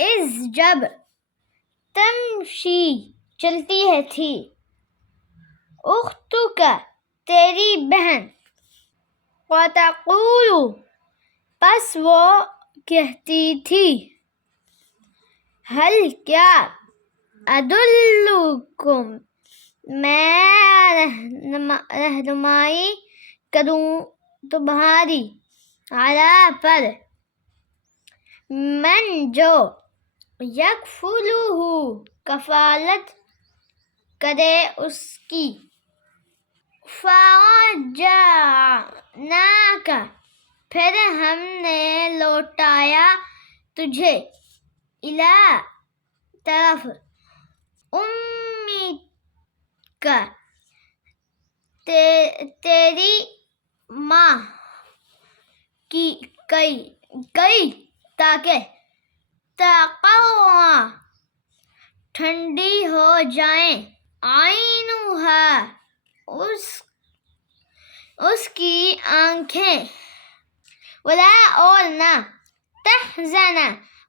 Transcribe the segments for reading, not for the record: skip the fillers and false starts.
از جب، تمشی چلتی ہے تھی، اختک تیری بہن، وتقول پس وہ کہتی تھی، ہل کیا، ادلکم میں رہنمائی کروں تمہاری، علی پر، من جو، یکفلہ کفالت کرے اس کی، فرجعناک پھر ہم نے لوٹایا تجھے، الی طرف، امیک تیری ماں کی تاکہ تقر ٹھنڈی ہو جائیں، عینھا اس کی آنکھیں، ولا اور نہ، تحزن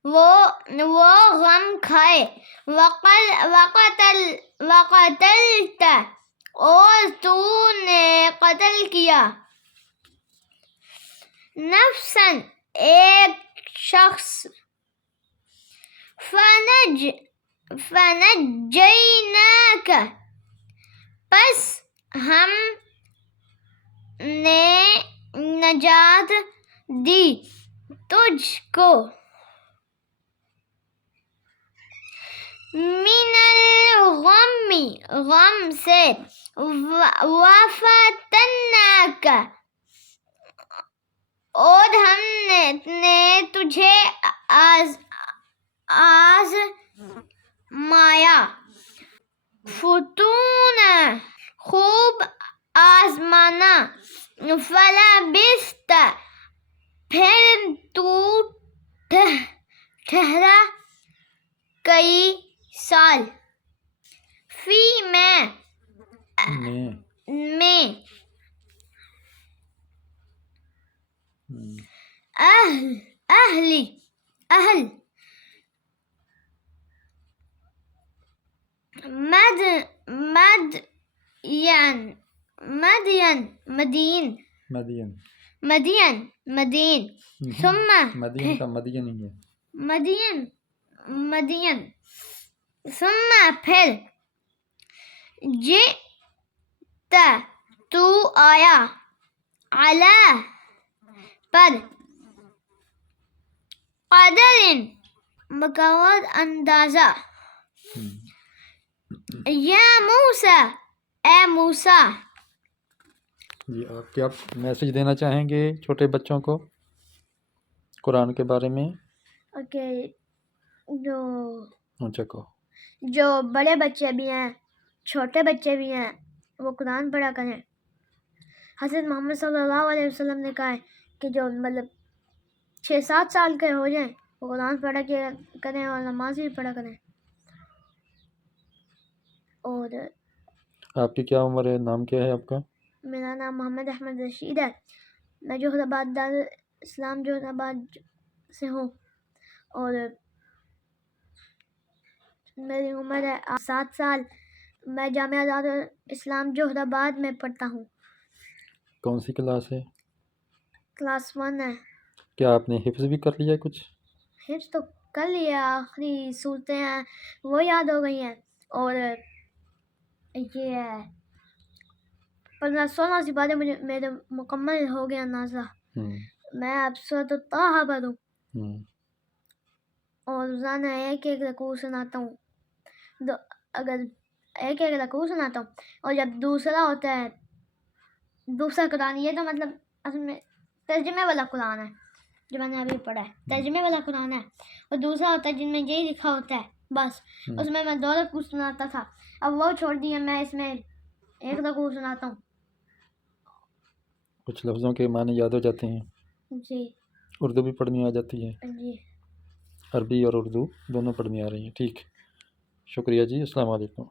وہ غم کھائے، وقتلت اور تو نے قتل کیا، نفسا ایک شخص، فنجیناک پس ہم نے نجات دی تجھ کو، من الغم غم سے، وفتناک اور ہم نے تجھے آزمایا، فتون خوب آزمانا، فلبثت پھر تو ٹھہرا، کئی سال، فی میں اہل مدین، ثم مدین کا مدین ہی ہے، مدین، ثم پھر، جئت تو آیا، علی پر، قدر مقرر اندازہ، یا موسیٰ اے موسیٰ، جی آپ کیا میسج دینا چاہیں گے چھوٹے بچوں کو قرآن کے بارے میں؟ اوکے، اونچا کہو، جو بڑے بچے بھی ہیں، چھوٹے بچے بھی ہیں، وہ قرآن پڑھا کریں۔ حضرت محمد صلی اللہ علیہ وسلم نے کہا ہے کہ جو 6-7 سال کے ہو جائیں وہ قرآن پڑھا کریں اور نماز بھی پڑھا کریں۔ اور آپ کی کیا عمر ہے؟ نام کیا ہے آپ کا؟ میرا نام محمد احمد رشید ہے، میں جوہر آباد دارالاسلام جوہر آباد سے ہوں، اور میری عمر ہے 7 سال، میں جامعہ دارالاسلام جوہر آباد میں پڑھتا ہوں۔ کون سی کلاس ہے؟ کلاس 1 ہے۔ کیا آپ نے حفظ بھی کر لیا کچھ؟ حفظ تو کر لیا، آخری صورتیں ہیں وہ یاد ہو گئی ہیں، اور یہ ہے 15-16 سپارے میرے مکمل ہو گیا نازلہ۔ میں اب سورۃ طٰہٰ پڑھوں اور روزانہ ایک رکوع سناتا ہوں، اگر ایک رکوع سناتا ہوں، اور جب دوسرا ہوتا ہے، دوسرا قرآن، یہ تو مطلب اصل میں ترجمے والا قرآن ہے جو میں نے ابھی پڑھا ہے، ترجمے والا قرآن ہے، اور دوسرا ہوتا ہے جن میں یہی لکھا ہوتا ہے بس، اس میں 2 رکوع سناتا تھا، اب وہ چھوڑ دیا، میں اس میں 1 رکوع سناتا ہوں۔ کچھ لفظوں کے معنی یاد ہو جاتے ہیں؟ جی۔ اردو بھی پڑھنی آ جاتی ہے؟ جی۔ عربی اور اردو دونوں پڑھنی آ رہی ہیں، ٹھیک، شکریہ جی، السلام علیکم۔